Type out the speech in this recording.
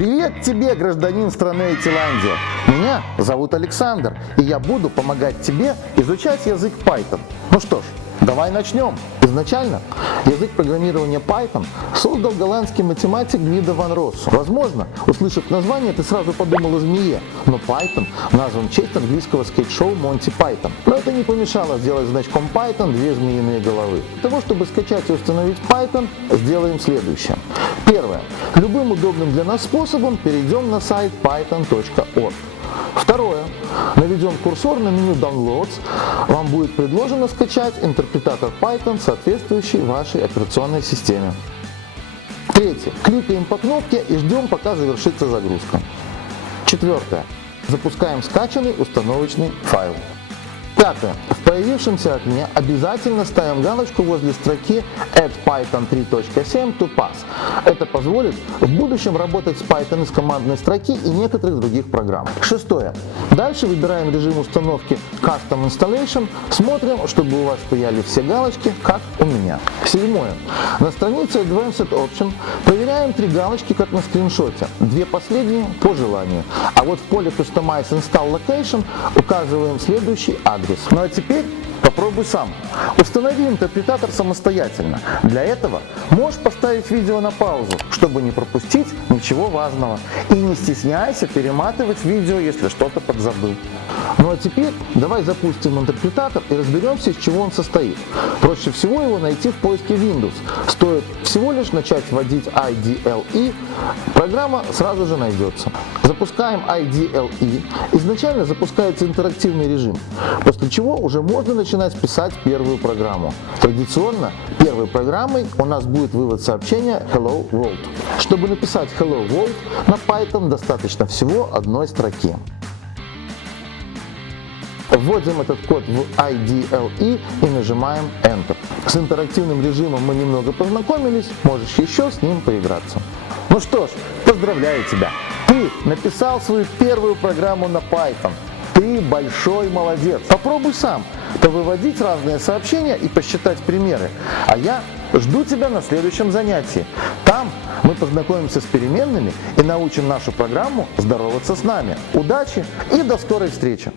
Привет тебе, гражданин страны Таиландия! Меня зовут Александр, и я буду помогать тебе изучать язык Python. Ну что ж, давай начнем. Изначально язык программирования Python создал голландский математик Гвидо ван Россум. Возможно, услышав название, ты сразу подумал о змее, но Python назван в честь английского скетч-шоу Монти Пайтон. Но это не помешало сделать значком Python две змеиные головы. Для того, чтобы скачать и установить Python, сделаем следующее. Первое. Любым удобным для нас способом перейдем на сайт python.org. Второе. Наведем курсор на меню Downloads. Вам будет предложено скачать интерпретатор Python, соответствующий вашей операционной системе. Третье. Кликаем по кнопке и ждем, пока завершится загрузка. Четвертое. Запускаем скачанный установочный файл. Пятое. В появившемся окне обязательно ставим галочку возле строки Add Python 3.7 to Pass. Это позволит в будущем работать с Python из командной строки и некоторых других программ. Шестое. Дальше выбираем режим установки Custom Installation. Смотрим, чтобы у вас стояли все галочки, как у меня. Седьмое. На странице Advanced Option проверяем три галочки, как на скриншоте. Две последние по желанию. А вот в поле Customize Install Location указываем следующий адрес. Ну а теперь попробуй сам. Установи интерпретатор самостоятельно. Для этого можешь поставить видео на паузу, чтобы не пропустить ничего важного. И не стесняйся перематывать видео, если что-то подзабыл. Ну а теперь давай запустим интерпретатор и разберемся, из чего он состоит. Проще всего его найти в поиске Windows. Стоит всего лишь начать вводить IDLE, программа сразу же найдется. Запускаем IDLE. Изначально запускается интерактивный режим, после чего уже можно начинать писать первую программу. Традиционно первой программой у нас будет вывод сообщения Hello World. Чтобы написать Hello World на Python достаточно всего одной строки. Вводим этот код в IDLE и нажимаем Enter. С интерактивным режимом мы немного познакомились, можешь еще с ним поиграться. Ну что ж, поздравляю тебя! Ты написал свою первую программу на Python. Ты большой молодец! Попробуй сам повыводить разные сообщения и посчитать примеры. А я жду тебя на следующем занятии. Там мы познакомимся с переменными и научим нашу программу здороваться с нами. Удачи и до скорой встречи!